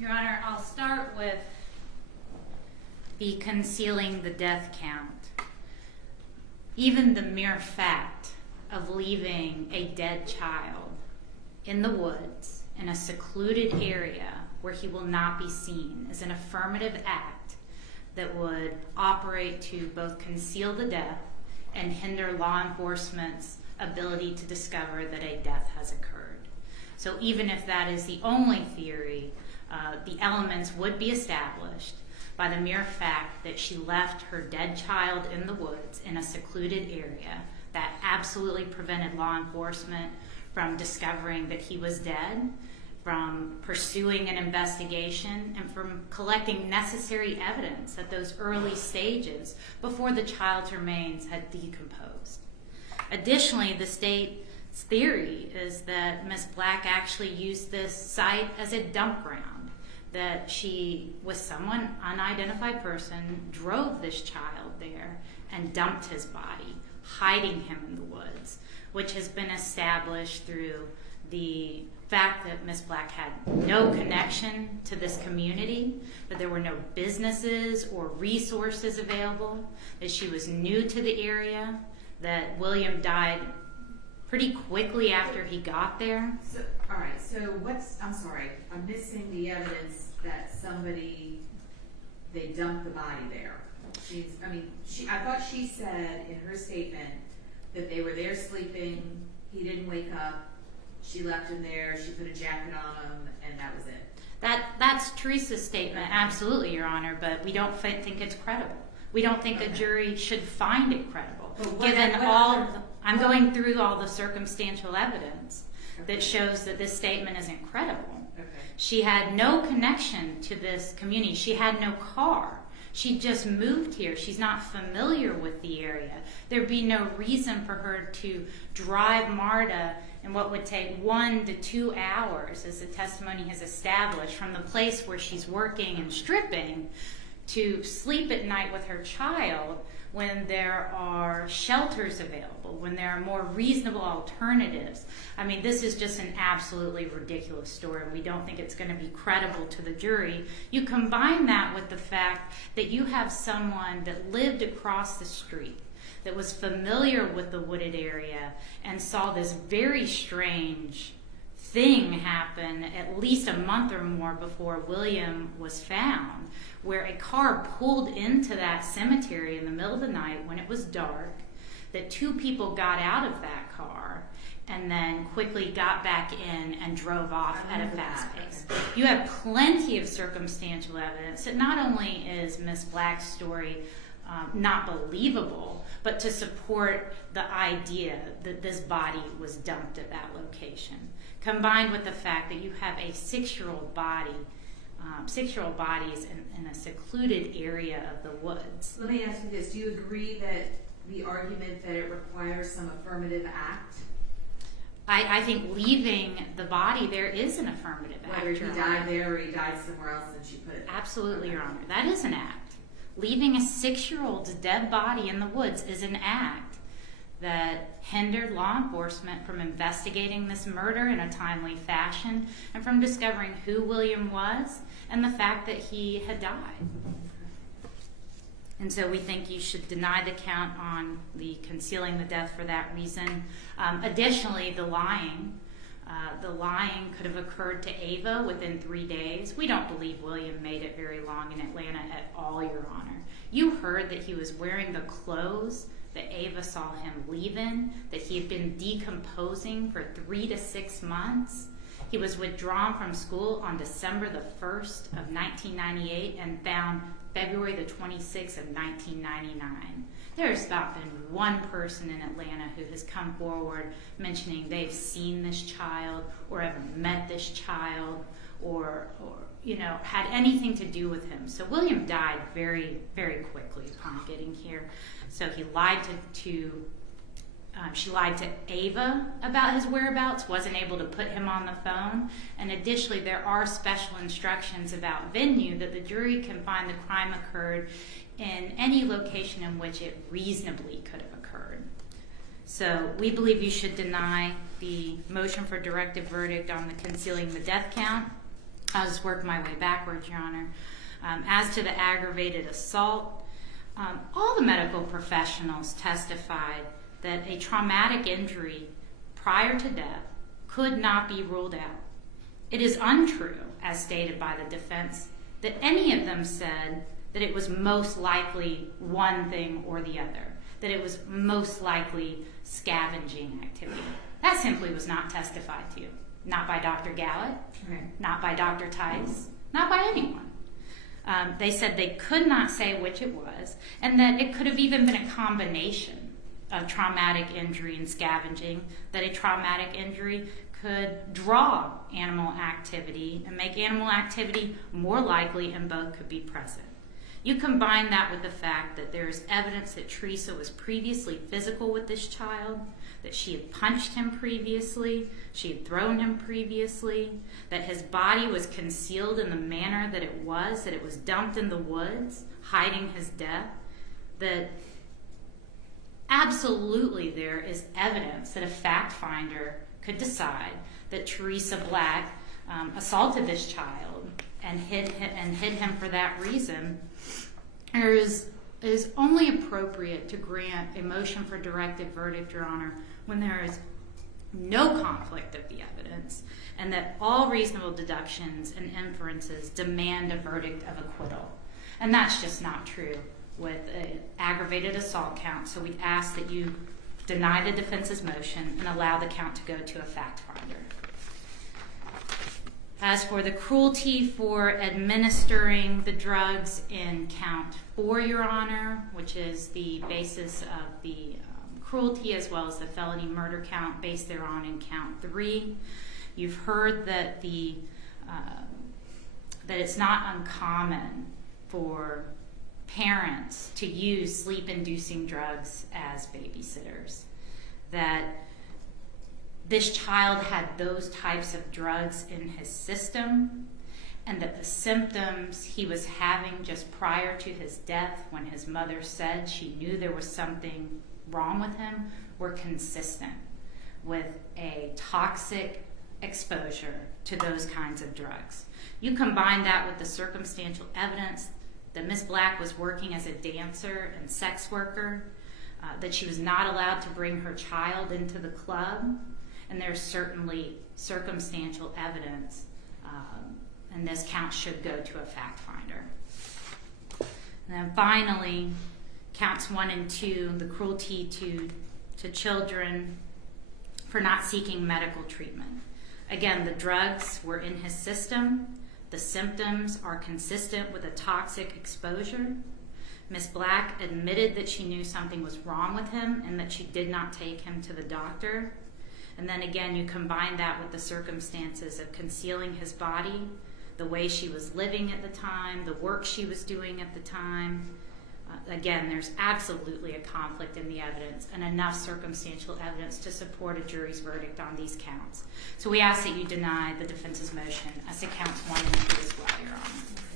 Your Honor, I'll start with the concealing the death count. Even the mere fact of leaving a dead child in the woods in a secluded area where he will not be seen is an affirmative act that would operate to both conceal the death and hinder law enforcement's ability to discover that a death has occurred. So even if that is the only theory, the elements would be established by the mere fact that she left her dead child in the woods in a secluded area. That absolutely prevented law enforcement from discovering that he was dead, from pursuing an investigation, and from collecting necessary evidence at those early stages before the child's remains had decomposed. Additionally, the state's theory is that Ms. Black actually used this site as a dump ground, that she, with someone, unidentified person, drove this child there and dumped his body, hiding him in the woods, which has been established through the fact that Ms. Black had no connection to this community, that there were no businesses or resources available, that she was new to the area, that William died pretty quickly after he got there. So, all right, so I'm sorry, I'm missing the evidence that they dumped the body there. I thought she said in her statement that they were there sleeping, he didn't wake up, she left him there, she put a jacket on him, and that was it. That's Teresa's statement, absolutely, Your Honor, but we don't think it's credible. We don't think a jury should find it credible. I'm going through all the circumstantial evidence that shows that this statement isn't credible. Okay. She had no connection to this community. She had no car. She just moved here. She's not familiar with the area. There'd be no reason for her to drive Marta in what would take 1 to 2 hours, as the testimony has established, from the place where she's working and stripping to sleep at night with her child when there are shelters available, when there are more reasonable alternatives. I mean, this is just an absolutely ridiculous story. We don't think it's going to be credible to the jury. You combine that with the fact that you have someone that lived across the street, that was familiar with the wooded area, and saw this very strange thing happen at least a month or more before William was found, where a car pulled into that cemetery in the middle of the night when it was dark, that 2 people got out of that car and then quickly got back in and drove off at a fast pace. You have plenty of circumstantial evidence that not only is Ms. Black's story not believable, but to support the idea that this body was dumped at that location, combined with the fact that you have a 6-year-old body, 6-year-old bodies in a secluded area of the woods. Let me ask you this. Do you agree that the argument that it requires some affirmative act? I think leaving the body there is an affirmative act. Whether he died there or he died somewhere else and she put it there. Absolutely, okay. Your Honor. That is an act. Leaving a 6-year-old's dead body in the woods is an act that hindered law enforcement from investigating this murder in a timely fashion and from discovering who William was and the fact that he had died. And so we think you should deny the count on the concealing the death for that reason. Additionally, the lying could have occurred to Ava within 3 days. We don't believe William made it very long in Atlanta at all, Your Honor. You heard that he was wearing the clothes that Ava saw him leave in, that he had been decomposing for 3 to 6 months. He was withdrawn from school on December the 1st of 1998 and found February the 26th of 1999. There's not been one person in Atlanta who has come forward mentioning they've seen this child or ever met this child or had anything to do with him. So William died very, very quickly upon getting here. So he lied she lied to Ava about his whereabouts, wasn't able to put him on the phone. And additionally, there are special instructions about venue that the jury can find the crime occurred in any location in which it reasonably could have occurred. So we believe you should deny the motion for directive verdict on the concealing the death count. I'll just work my way backwards, Your Honor. As to the aggravated assault, all the medical professionals testified that a traumatic injury prior to death could not be ruled out. It is untrue, as stated by the defense, that any of them said that it was most likely one thing or the other, that it was most likely scavenging activity. That simply was not testified to. Not by Dr. Gallant, not by Dr. Tice, not by anyone. They said they could not say which it was, and that it could have even been a combination of traumatic injury and scavenging, that a traumatic injury could draw animal activity and make animal activity more likely, and both could be present. You combine that with the fact that there is evidence that Teresa was previously physical with this child, that she had punched him previously, she had thrown him previously, that his body was concealed in the manner that it was dumped in the woods, hiding his death, that absolutely there is evidence that a fact finder could decide that Teresa Black assaulted this child and hid him for that reason. It is only appropriate to grant a motion for directed verdict, Your Honor, when there is no conflict of the evidence and that all reasonable deductions and inferences demand a verdict of acquittal. And that's just not true with an aggravated assault count, so we ask that you deny the defense's motion and allow the count to go to a fact finder. As for the cruelty for administering the drugs in count 4, Your Honor, which is the basis of the cruelty as well as the felony murder count based thereon in count 3, you've heard that that it's not uncommon for parents to use sleep-inducing drugs as babysitters, that this child had those types of drugs in his system, and that the symptoms he was having just prior to his death, when his mother said she knew there was something wrong with him, were consistent with a toxic exposure to those kinds of drugs. You combine that with the circumstantial evidence that Ms. Black was working as a dancer and sex worker, that she was not allowed to bring her child into the club, and there's certainly circumstantial evidence, and this count should go to a fact finder. And then finally, counts 1 and 2, the cruelty to children for not seeking medical treatment. Again, the drugs were in his system. The symptoms are consistent with a toxic exposure. Ms. Black admitted that she knew something was wrong with him and that she did not take him to the doctor. And then again, you combine that with the circumstances of concealing his body, the way she was living at the time, the work she was doing at the time. Again, there's absolutely a conflict in the evidence and enough circumstantial evidence to support a jury's verdict on these counts. So we ask that you deny the defense's motion as to counts 1 and 2 as well, Your Honor.